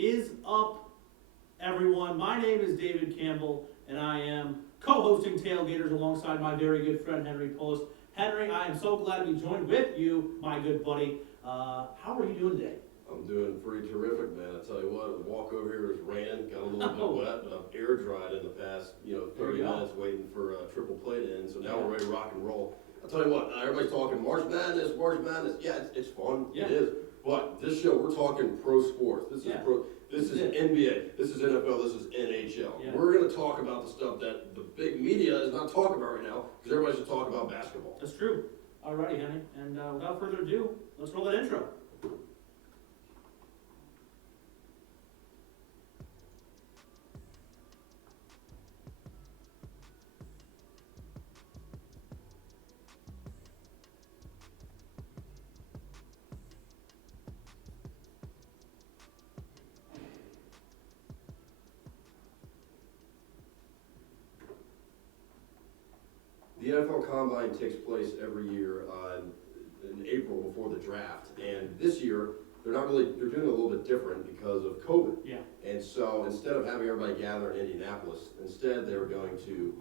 is up, everyone? My name is David Campbell, and I am co-hosting Tailgaters alongside my very good friend Henry Politz. Henry, I am so glad to be joined with you, my good buddy. How are you doing today? I'm doing pretty terrific, man. I tell you what, the walk over here was ran, got a little bit wet, but I've air dried in the past, 30 minutes waiting for a triple play to end. So now we're ready to rock and roll. I'll tell you what, everybody's talking March Madness. Yeah, it's fun. Yeah. It is. But this show, we're talking pro sports. This is NBA. This is NFL. This is NHL. Yeah. We're going to talk about the stuff that the big media is not talking about right now, because everybody should talk about basketball. That's true. Alrighty, Henry. And without further ado, let's roll that intro. The NFL Combine takes place every year in April before the draft, and this year they're doing it a little bit different because of COVID. Yeah. And so instead of having everybody gather in Indianapolis, instead they were going to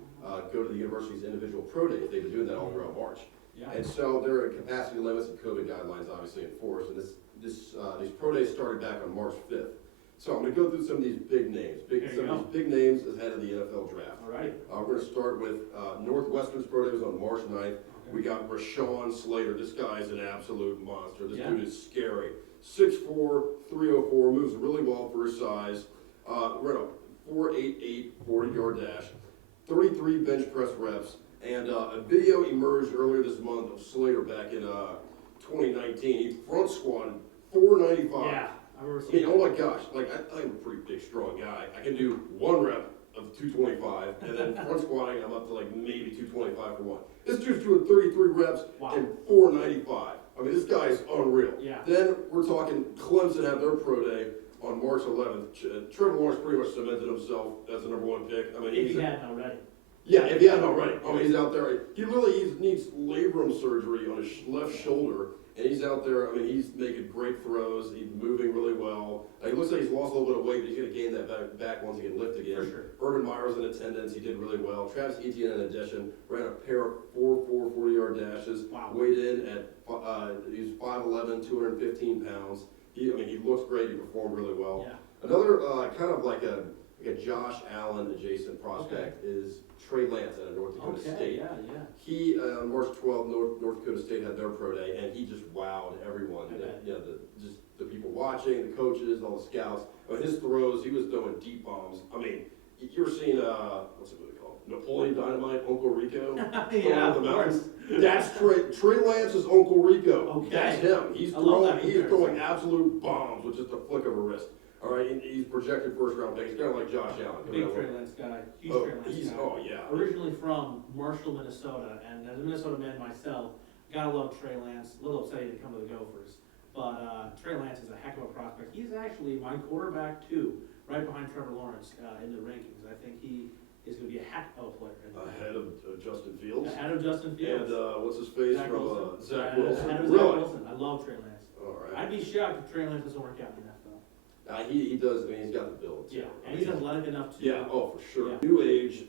go to the university's individual pro days. They've been doing that all throughout March. Yeah. And so there are capacity limits and COVID guidelines obviously enforced, and these pro days started back on March 5th. So I'm going to go through some of these big names, these big names ahead of the NFL draft. All right. We're going to start with Northwestern's pro day was on March 9th. Okay. We got Rashawn Slater. This guy is an absolute monster. This Yeah. dude is scary. 6'4", 304, moves really well for his size. We're at a 4.88 40-yard dash, 33 bench press reps, and a video emerged earlier this month of Slater back in 2019. He front squatted 495. Yeah. I remember I seeing mean, oh my gosh, like I'm a pretty big, strong guy. I can do one rep of 225, and then front squatting, I'm up to like maybe 225 for one. This dude's doing 33 reps Wow. and 495. I mean, this guy is unreal. Yeah. Then we're talking Clemson had their pro day on March 11th. Trevor Lawrence pretty much cemented himself as the #1 pick. I mean, if he hadn't already. yeah, if he hadn't already. I mean, he's out there. He needs labrum surgery on his left shoulder, and he's out there. I mean, he's making great throws. He's moving really well. He looks like he's lost a little bit of weight, but he's going to gain that back once he can lift again. For sure. Urban Meyer's in attendance. He did really well. Travis Etienne, in addition, ran a pair of 4.4 40-yard dashes. Wow. Weighed in at he's 5'11", 215 pounds. He looks great. He performed really well. Yeah. Another kind of like a Josh Allen adjacent prospect is Trey Lance out of North Dakota State. Yeah, yeah. He on March 12th, North Dakota State had their pro day, and he just wowed everyone. Okay. Just the people watching, the coaches, all the scouts. I mean, his throws, he was throwing deep bombs. I mean, you're seeing what's it called? Napoleon Dynamite, Uncle Rico. Yeah, the of mountains. course. That's Trey Lance's Uncle Rico. Okay. That's him. He's I love that throwing comparison. absolute bombs with just a flick of a wrist. All right, and he's projected first-round pick. He's kind of like Josh Allen. Big Trey Lance guy. Huge Trey Lance guy. Oh yeah. Originally from Marshall, Minnesota, and as a Minnesota man myself, gotta love Trey Lance. A little upset he didn't come to the Gophers, but Trey Lance is a heck of a prospect. He's actually my quarterback too, right behind Trevor Lawrence in the rankings. I think he is going to be a heck of a player. Ahead of Justin Fields. Ahead of Justin Fields. And what's his face Zach from Wilson. Zach Ahead Wilson. of Really? Zach Wilson. I love Trey Lance. All right. I'd be shocked if Trey Lance doesn't work out in the NFL. He does. I mean, he's got the build. Yeah, and he's athletic enough to. Yeah. Oh, for sure. Yeah. New age,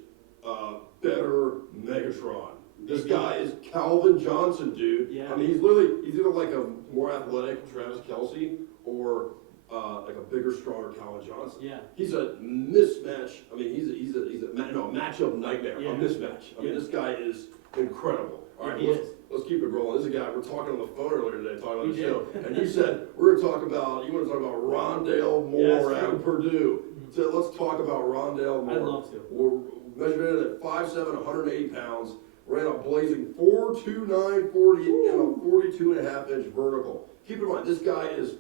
better Megatron. This guy is Calvin Johnson, dude. Yeah. I mean, he's either like a more athletic Travis Kelce or like a bigger, stronger Calvin Johnson. Yeah. He's a mismatch. I mean, he's a matchup nightmare. Yeah. A mismatch. I mean, this guy is incredible. All right, He is. let's keep it rolling. This is a guy we're talking on the phone earlier today, talking about We the did. show, and you said you want to talk about Rondale Moore that's out of Purdue. So let's talk about Rondale Moore. I'd love to. We're measured in at 5'7", 180 pounds. Ran a blazing 4.29 40 and a 42.5-inch vertical. Keep in mind, this guy is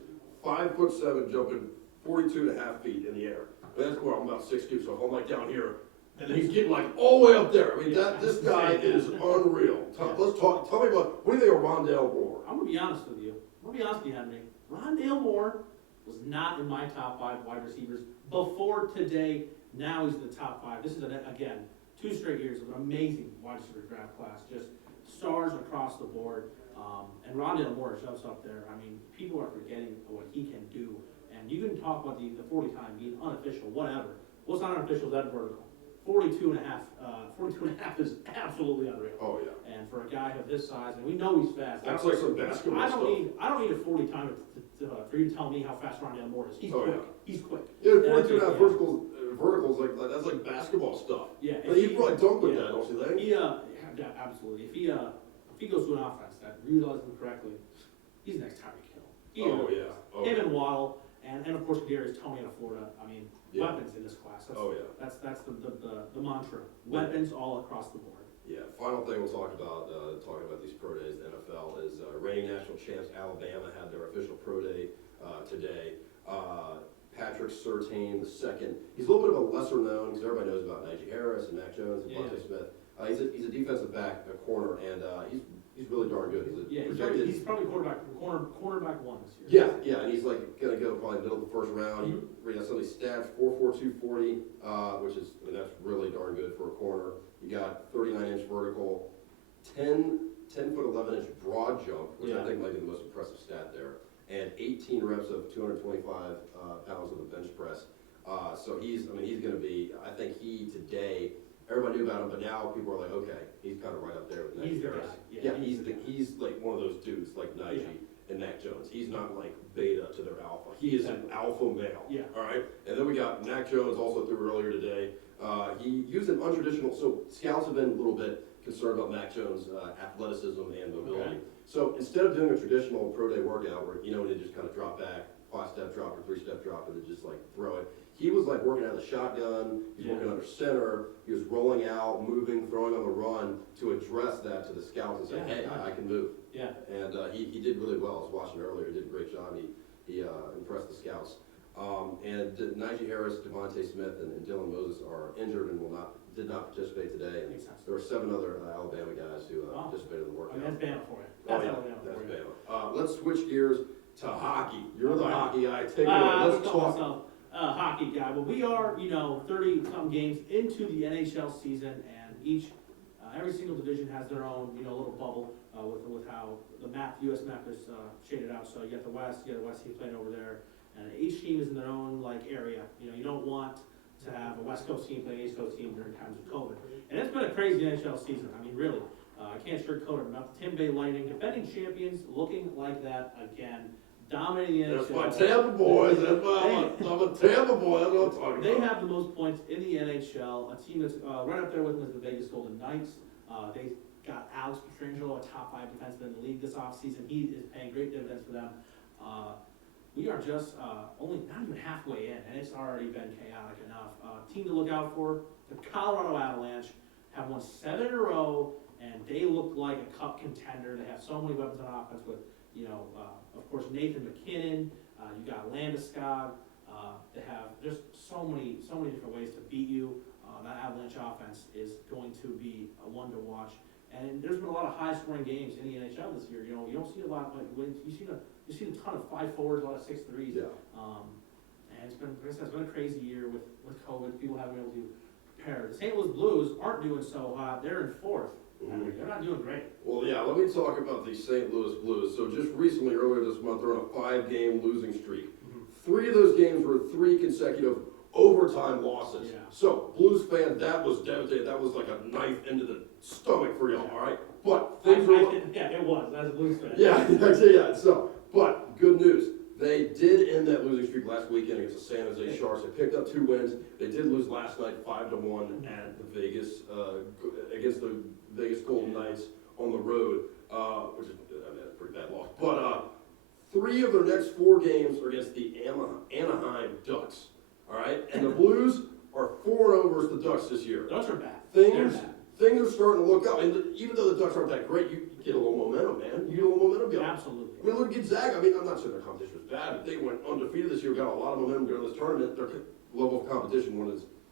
5'7", jumping 42.5 feet in the air. That's where I'm about 6'2", so if I'm like down here, and then he's getting like all the way up there. I mean, this guy is unreal. Let's talk. Tell me about, what do you think of Rondale Moore? I'm gonna be honest with you. Henry. Rondale Moore was not in my top 5 wide receivers before today. Now he's in the top 5. This is again 2 straight years of an amazing wide receiver draft class. Just stars across the board. And Rondale Moore shows up there. I mean, people are forgetting what he can do. And you can can talk about the 40 time being unofficial, whatever. What's not unofficial is that vertical. 42 and a half is absolutely unreal. Oh, yeah. And for a guy of his size, and we know he's fast. That's like some basketball stuff. I don't need a 40 timer for you to tell me how fast Rondale Moore is. He's quick. Yeah. He's quick. Yeah, 42 and a half verticals, like, that's like basketball stuff. Yeah. Like, you probably dunk with that, don't you think? Yeah, absolutely. If he goes to an offense that utilizes him correctly, he's the next Tyreek Hill. Him and Waddle, and of course Kadarius Toney out of Florida. I mean, weapons in this class. That's the mantra. Weapons all across the board. Yeah, final thing we'll talk about these pro days in the NFL is reigning national champs Alabama had their official pro day today. Patrick Surtain II, he's a little bit of a lesser known because everybody knows about Najee Harris and Mac Jones and Devontae Smith. He's a defensive back, a corner, and he's really darn good. He's probably cornerback one this year. Yeah, and he's like gonna go probably middle of the first round. He got some of these stats: 4.42 40, which is that's really darn good for a corner. You got 39-inch vertical, 10 foot 11-inch broad jump, which I think might be the most impressive stat there, and 18 reps of 225 pounds of the bench press. So he's gonna be. I think today. Everybody knew about him, but now people are like, okay, he's kind of right up there with Najee Harris. He's like one of those dudes like Najee and Mac Jones. He's not like beta to their alpha. He is an alpha male. Yeah. All right. And then we got Mac Jones also threw earlier today. He used an untraditional. So scouts have been a little bit concerned about Mac Jones' athleticism and mobility. Okay. So instead of doing a traditional pro day workout where they just kind of drop back, 5-step drop or 3-step drop, and then just like throw it. He was like working out of the shotgun, he's working under center, he was rolling out, moving, throwing on the run to address that to the scouts and say, hey, I can move. Yeah. And he did really well. I was watching earlier, he did a great job. He impressed the scouts. And Najee Harris, Devontae Smith, and Dylan Moses are injured and did not participate today. And Makes sense. there were 7 other Alabama guys who participated in the workout. That's Bama for you. That's Alabama for you. Bama. Let's switch gears to hockey. You're the hockey guy. Take it away. Let's talk. Hockey guy, but we are 30-some games into the NHL season, and every single division has their own little bubble with how the US map is shaded out. So you got the West team playing over there, and each team is in their own area. You don't want to have a West Coast team playing East Coast team during times of COVID, and it's been a crazy NHL season. I mean, really, I can't sugarcoat it enough. The Tampa Bay Lightning, defending champions, looking like that again. Dominating the NHL. That's my Tampa boys. I'm a Tampa boy. That's what I'm talking about. They have the most points in the NHL. A team that's right up there with them is the Vegas Golden Knights. They got Alex Pietrangelo, a top 5 defenseman in the league this offseason. He is paying great dividends for them. We are just only not even halfway in, and it's already been chaotic enough. Team to look out for: the Colorado Avalanche have won 7 in a row, and they look like a cup contender. They have so many weapons on offense with. Of course, Nathan McKinnon, you got Landeskog, they have just so many different ways to beat you. That Avalanche offense is going to be one to watch. And there's been a lot of high-scoring games in the NHL this year. You don't see a lot, you see a ton of 5-4s, a lot of 6-3s. Yeah. And it's been a crazy year with COVID. People haven't been able to prepare. The St. Louis Blues aren't doing so hot. They're in 4th. They're not doing great. Well, yeah, let me talk about the St. Louis Blues. So just recently, earlier this month, they're on a 5-game losing streak. 3 of those games were 3 consecutive overtime losses. Yeah. So, Blues fans, that was devastating. That was like a knife into the stomach for y'all, all right? But things were... it was, as a Blues fan. Yeah. So, but good news. They did end that losing streak last weekend against the San Jose Sharks. They picked up 2 wins. They did lose last night 5-1 at the Vegas against the Vegas Golden Knights on the road, which is a pretty bad loss. But 3 of their next 4 games are against the Anaheim Ducks. All right, and the Blues are 4-0 versus the Ducks this year. Ducks are bad. Things are starting to look up. And even though the Ducks aren't that great, you get a little momentum, man. You get a little momentum going. Absolutely. I mean, look at Gonzaga. I mean, I'm not saying their competition was bad, but they went undefeated this year, got a lot of momentum during this tournament. Their level of competition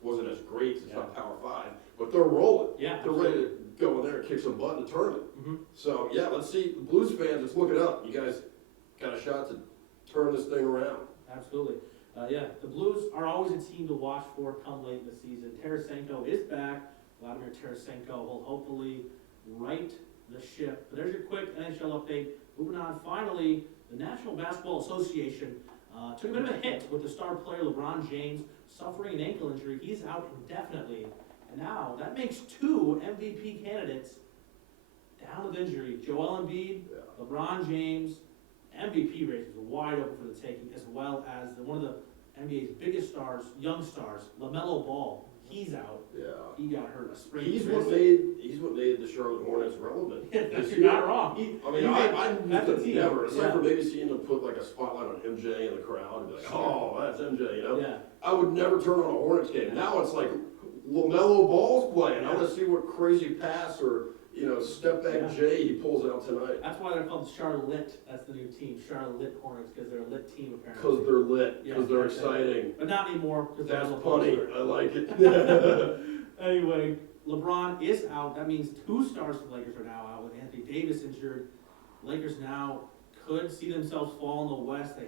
wasn't as great. It's not Power 5, but they're rolling. Yeah. They're ready to go in there and kick some butt in the tournament. So, yeah, let's see. Blues fans, let's look it up. You guys got a shot to turn this thing around. Absolutely. The Blues are always a team to watch for come late in the season. Tarasenko is back. Vladimir Tarasenko will hopefully right the ship. But there's your quick NHL update. Moving on, finally, the National Basketball Association Took a bit of a hit with the star player LeBron James suffering an ankle injury. He's out indefinitely. And now that makes 2 MVP candidates down with injury. Joel Embiid, LeBron James. MVP race is wide open for the taking, as well as one of the NBA's biggest stars, young stars, LaMelo Ball. He's out. Yeah. He got hurt a sprained He's wrist. what made the Charlotte Hornets relevant. this You're year. not wrong. I that's a team. never, aside Yeah. from maybe seeing them put like a spotlight on MJ in the crowd and be like, oh, that's MJ, you know? Yeah. I would never turn on a Hornets game. Now it's like LaMelo Ball's playing. I want to see what crazy pass or, step back J he pulls out tonight. That's why they're called Charlotte. That's the new team, Charlotte Hornets, because they're a lit team apparently. Because they're lit, because they're exactly. exciting. But not anymore. That's funny. I like it. Anyway, LeBron is out. That means 2 stars for the Lakers are now out with Anthony Davis injured. Lakers now could see themselves fall in the West. They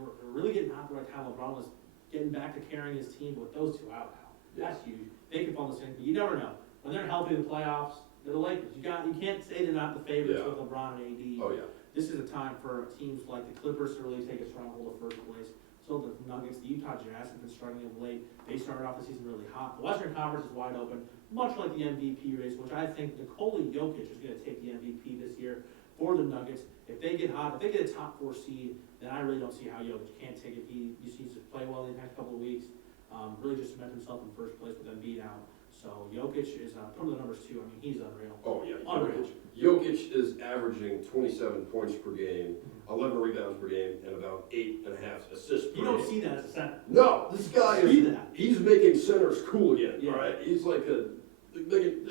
were really getting hot the right time. LeBron was getting back to carrying his team, but with those 2 out now, that's huge. They could fall in the same, but you never know. When they're healthy in the playoffs, they're the Lakers. You can't say they're not the favorites with LeBron and AD. Oh yeah. This is a time for teams like the Clippers to really take a stronghold of first place. So the Nuggets, the Utah Jazz have been struggling of late. They started off the season really hot. The Western Conference is wide open, much like the MVP race, which I think Nikola Jokic is going to take the MVP this year for the Nuggets. If they get hot, if they get a top 4 seed, then I really don't see how Jokic can't take it. He just needs to play well in the next couple of weeks. Really just cement himself in first place with Embiid out. So Jokic is put the numbers 2. I mean, he's unreal. Oh yeah, Unreal. Jokic is averaging 27 points per game, 11 rebounds per game, and about 8.5 assists per You game. don't see that as a center. No, this guy See is, that. he's making centers cool again, Yeah. all right? He's like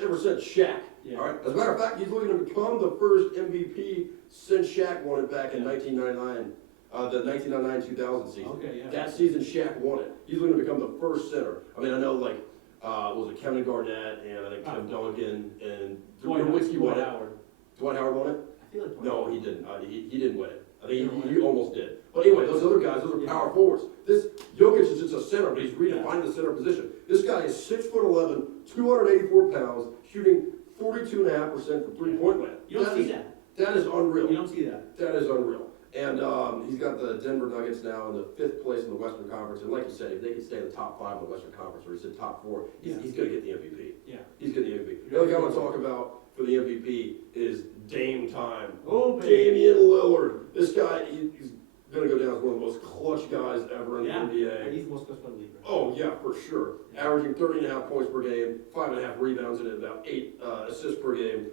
ever since Shaq, Yeah. all right? As a matter of fact, he's looking to become the first MVP since Shaq won it back in 1999, the 1999-2000 season. Okay, yeah. That season Shaq won it. He's looking to become the first center. I mean, I know was it Kevin Garnett and I think Tim Duncan and Dwight won it. Howard. Dwight Howard won it? I feel like Dwight No, Howard. he didn't. He didn't win it. I think He didn't he win it? almost did. But anyway, those other guys, those are power forwards. This Jokic is just a center, but he's redefining the center position. This guy is 6'11", 284 pounds, shooting 42.5% from 3-point land. You don't see that. That is unreal. You don't see that. That is unreal. And he's got the Denver Nuggets now in the 5th place in the Western Conference. And like you said, if they can stay in the top 5 in the Western Conference, or he said top 4, he's going to get the MVP. Yeah. He's getting the MVP. The other guy I want to talk about for the MVP is Dame time. Oh, baby. Damian Lillard. This guy, he's going to go down as one of the most clutch guys ever in the NBA. He's the most clutch player in the league. Right? Oh, yeah, for sure. Averaging 30.5 points per game, 5.5 rebounds, and about 8 assists per game.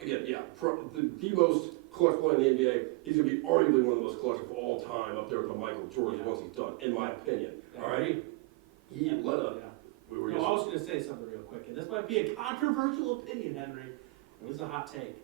Again, the most clutch player in the NBA. He's going to be arguably one of the most clutch of all time, up there with the Michael Jordan once he's done, in my opinion. All right? He led a... We were I was going to say something real quick, and this might be a controversial opinion, Henry. It was a hot take.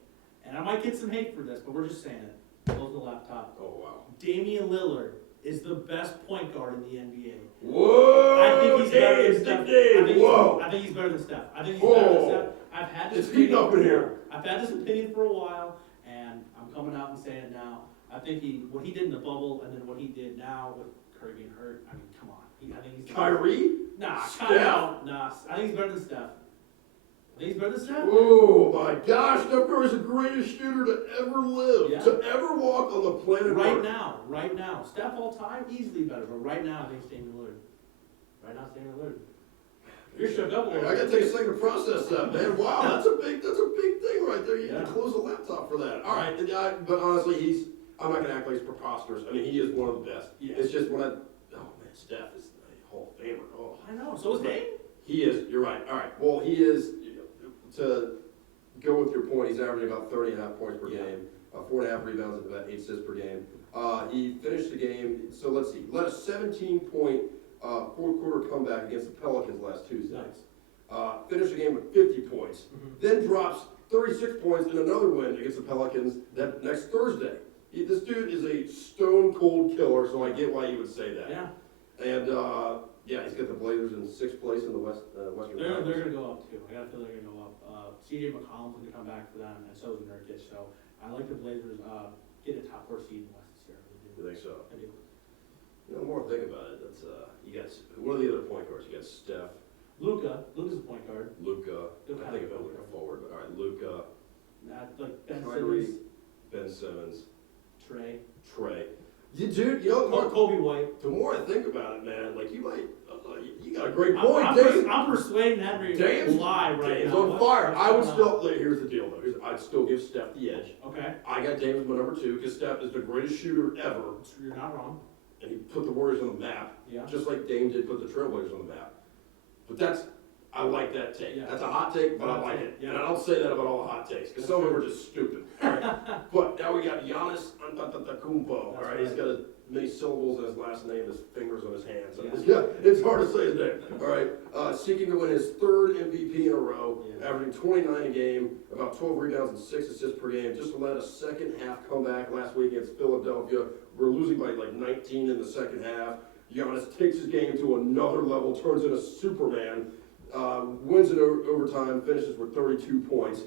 And I might get some hate for this, but we're just saying it. Close the laptop. Oh, wow. Damian Lillard is the best point guard in the NBA. Whoa! I think he's better than Steph. Whoa! I think he's better than Steph. I think he's better than Steph. I've had this It's heating up in here. I've had this opinion for a while, and I'm coming out and saying it now. I think what he did in the bubble, and then what he did now with Curry being hurt. I mean, come on. I think he's Kyrie? Nah, Steph? Nah. I think he's better than Steph. I think he's better than Steph. Oh my gosh, Steph Curry is the greatest shooter to ever live, Yeah. to ever walk on the planet Earth. Right now. Steph all time, easily better, but right now I think it's Damian Lillard. Right now it's Damian Lillard. You're shook up a little I gotta take a second to process that, man. Wow, that's a big thing right there. You Yeah. need to close the laptop for that. All right, but honestly, I'm not gonna act like he's preposterous. I mean, he is one of the best. Yeah. It's just oh man, Steph is a Hall of Famer. Oh, I know. So is Dame. he is. You're right. All right. Well, he is. To go with your point, he's averaging about 30.5 points per game, 4.5 rebounds, and about 8 assists per game. He finished the game. So let's see. Led a 17-point fourth quarter comeback against the Pelicans last Tuesday. Nice. Finished the game with 50 points. Mhm. Then drops 36 points in another win against the Pelicans that next Thursday. This dude is a stone cold killer, so I get why you would say that. Yeah. And he's got the Blazers in 6th place in the Western They're Conference. going to go up too. I got a feeling they're going to go up. CJ McCollum's going to come back for them, and so is Nurkic. So I like the Blazers get a top 4 seed in the West this year. I really do. You think so? I do. The more I think about it, that's you got what are the other point guards? You got Steph, Luka's a point guard. Luka. Luka I think has a of point Luka guard. forward, but all right, Luka, Like Ben Kyrie, Simmons, Ben Simmons, Trey. Trey. Dude, you know, Kobe White. the more I think about it, man, like you might, you got a great I'm, point, I'm, Dave. I'm persuading Henry to lie right Dame's now. on fire. I would going still, on? like, here's the deal though, I'd still give Steph the edge. Okay, I got Dame as my number 2, because Steph is the greatest shooter ever, you're not wrong. and he put the Warriors on the map, Yeah. just like Dame did put the Trailblazers on the map. But I like that take. Yeah. That's a hot take, but I like it. Yeah. And I don't say that about all the hot takes, because some of them are just stupid. All right? But now we got Giannis Antetokounmpo. All That's right, right. he's got as many syllables in his last name as fingers on his hands. So Yeah. it's hard to say his name. All right, seeking to win his 3rd MVP in a row, Yeah. averaging 29 a game, about 12 rebounds and 6 assists per game. Just led a second half comeback last week against Philadelphia. We're losing by like 19 in the second half. Giannis takes his game to another level, turns into Superman, wins in overtime, finishes with 32 points.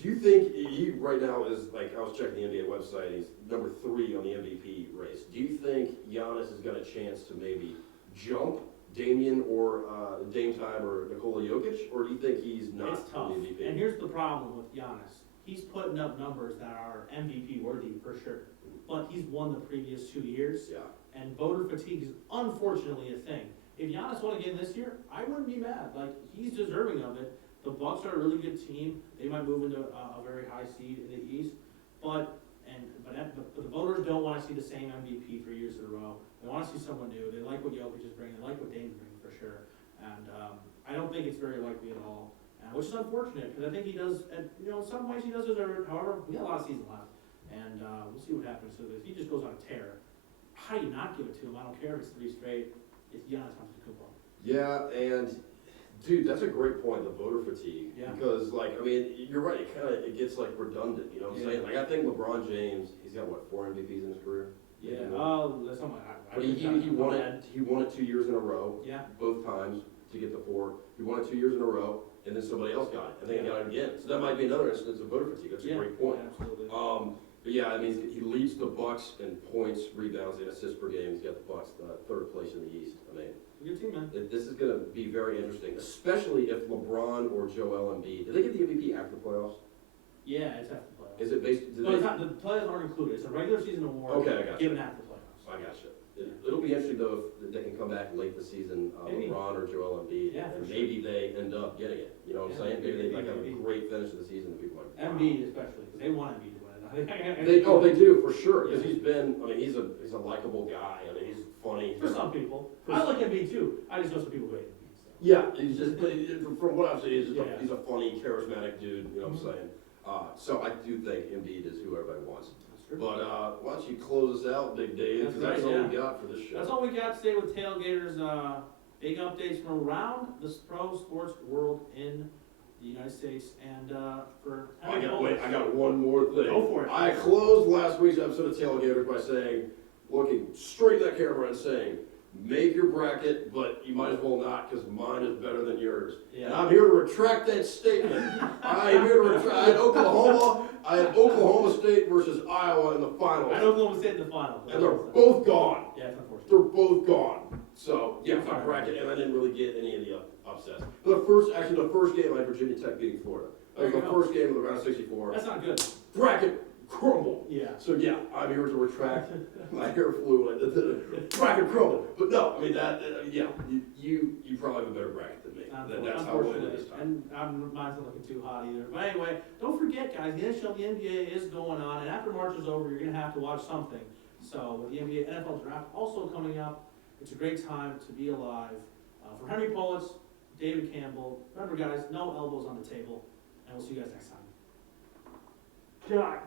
Do you think he right now is, like, I was checking the NBA website, he's number 3 on the MVP race. Do you think Giannis has got a chance to maybe jump Damian or Dame Time or Nikola Jokic, or do you think he's not It's tough. the MVP? And here's the problem with Giannis. He's putting up numbers that are MVP worthy for sure. But he's won the previous 2 years. Yeah. And voter fatigue is unfortunately a thing. If Giannis won again this year, I wouldn't be mad. Like, he's deserving of it. The Bucks are a really good team. They might move into a very high seed in the East. But the voters don't want to see the same MVP for years in a row. They want to see someone new. They like what Jokic is bringing. They like what Dame's bringing for sure. And I don't think it's very likely at all. Which is unfortunate, because I think he does, in some ways he does deserve it. However, we got a lot of season left. And we'll see what happens. So if he just goes on a tear, how do you not give it to him? I don't care if it's 3 straight. It's Giannis Antetokounmpo. Yeah, and dude, that's a great point, the voter fatigue. Yeah. Because, like, I mean, you're right, it gets, like, redundant, you know what I'm saying? Like, I think LeBron James, he's got, what, 4 MVPs in his career? Yeah, that's something But he won it 2 years in a row. Yeah. Both times to get the 4. He won it 2 years in a row, and then somebody else got it, and then he got it again. So that might be another instance of voter fatigue. That's a great point. Absolutely. But yeah, I mean, he leads the Bucks in points, rebounds, and assists per game. He's got the Bucks 3rd place in the East. I mean, Good team, man. this is going to be very interesting, especially if LeBron or Joel Embiid. Did they get the MVP after the playoffs? Yeah, it's after the playoffs. Is it based? No, it's not. The playoffs aren't included. It's a regular season award. Okay, I got you. Given after the playoffs. I gotcha. It'll be interesting though if they can come back late this season, Maybe. LeBron or Joel Embiid, Yeah, and for maybe they end up getting it. You know what I'm Yeah, saying? Maybe they like have a maybe. great finish of the season. And people are like, wow. Embiid especially, because they want Embiid to win it. They do for sure because Yeah. he's been. I mean, he's a likable guy. I mean, he's funny. For some people. I like Embiid too. I just know some people who hate Embiid. So. Yeah, he's just from what I've seen, Yeah. he's a funny, charismatic dude. You know what I'm saying? So I do think Embiid is who everybody wants. That's true. But why don't you close us out, Big Dave? That's Because that's right, all we got for this show. That's all we got today with Tailgaters. Big updates from around the pro sports world in the United States. And for I got one more thing. Go for it. I closed last week's episode of Tailgaters by saying, looking straight at that camera and saying, make your bracket, but you might as well not because mine is better than yours. Yeah. And I'm here to retract that statement. I'm here to retract. I had Oklahoma State versus Iowa in the finals. I know Oklahoma State in the final. And they're both gone. Yeah, it's unfortunate. They're both gone. So, yeah, my bracket, and I didn't really get any of the upsets. But the first game, I had Virginia Tech beating Florida. That was There the you go. first game of the round of 64. That's not good. Bracket crumbled. Yeah. So, yeah, I'm here to retract. My hair flew when I did the bracket crumbled. But no, I mean, you probably have a better bracket than me. That's how I win it this time. And mine's not looking too hot either. But anyway, don't forget, guys, the NHL, the NBA is going on, and after March is over, you're going to have to watch something. So with the NBA NFL draft also coming up, it's a great time to be alive. For Henry Politz, David Campbell, remember, guys, no elbows on the table, and we'll see you guys next time. God